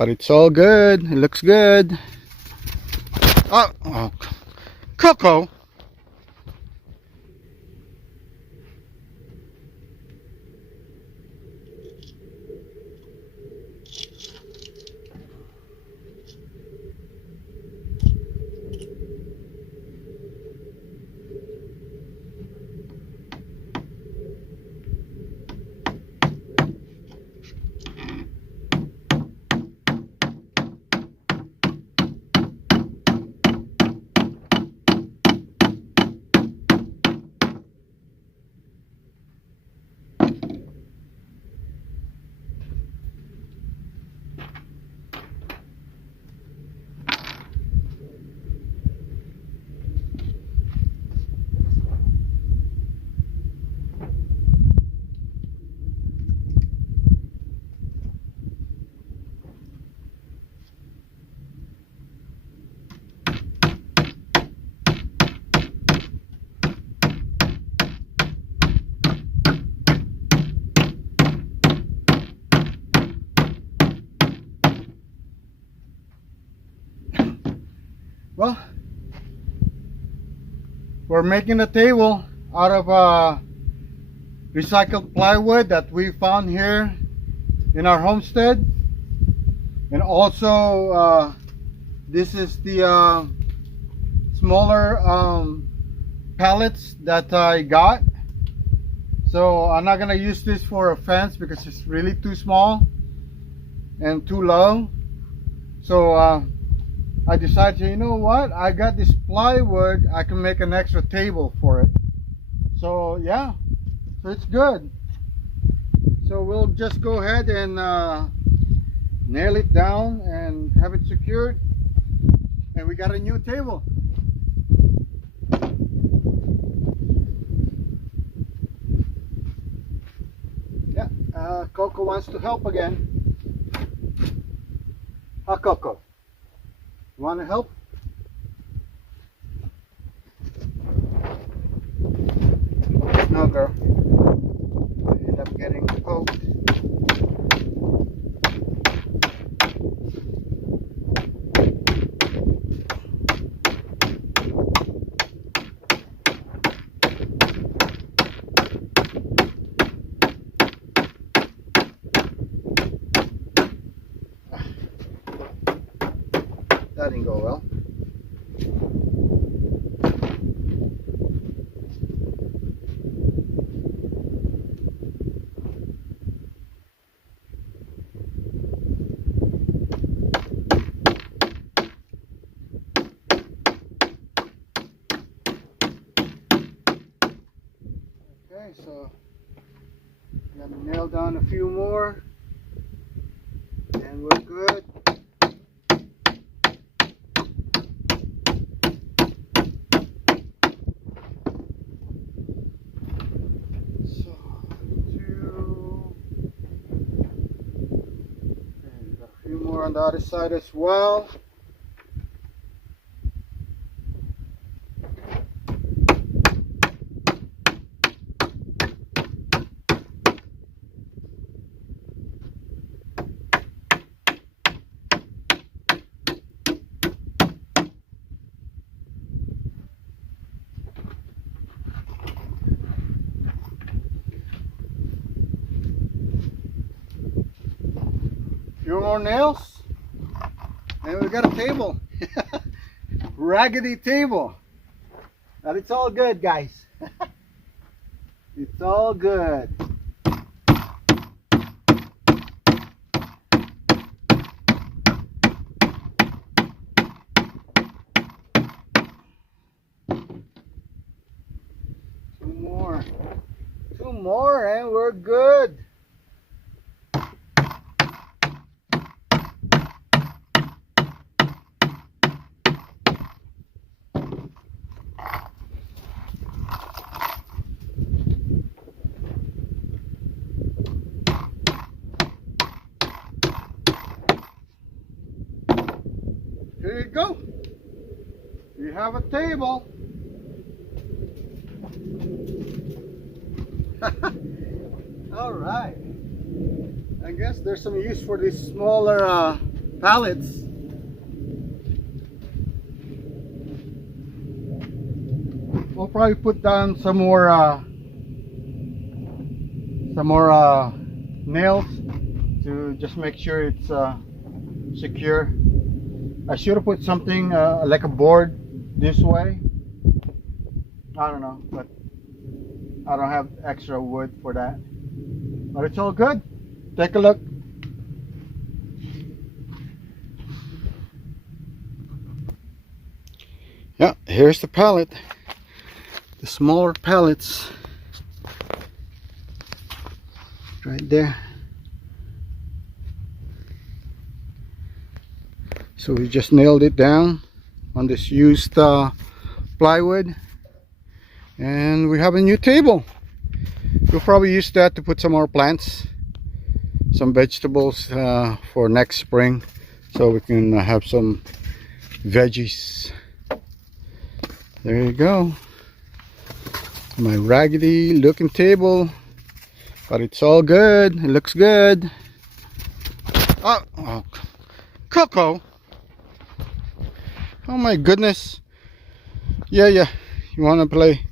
But it's all good. It looks good. Oh, Coco. Well, we're making a table out of recycled plywood that we found here in our homestead. And also this is the smaller pallets that I got. So I'm not gonna use this for a fence because it's really too small and too low. So I decided, you know what, I got this plywood, I can make an extra table for it. So yeah, so it's good. So we'll just go ahead and nail it down and have it secured, and we got a new table. Yeah, Coco wants to help again. Huh, Coco? You want to help? No, girl. You end up getting poked. That didn't go well. Okay, so I'm gonna nail down a few more and we're good. So, and got a few more on the other side as well. Few more nails and we got a table. Raggedy table, but it's all good, guys. It's all good. Two more and we're good. Here you go. You have a table. All right. I guess there's some use for these smaller pallets. We'll probably put down some more nails to just make sure it's secure. I should have put something like a board this way. I don't know, but I don't have extra wood for that. But it's all good. Take a look. Yeah, here's the pallet. The smaller pallets. Right there. So we just nailed it down on this used plywood, and we have a new table. We'll probably use that to put some more plants, some vegetables for next spring, so we can have some veggies. There you go, my raggedy looking table, but it's all good. It looks good. Oh, Coco. Oh my goodness. Yeah, you want to play?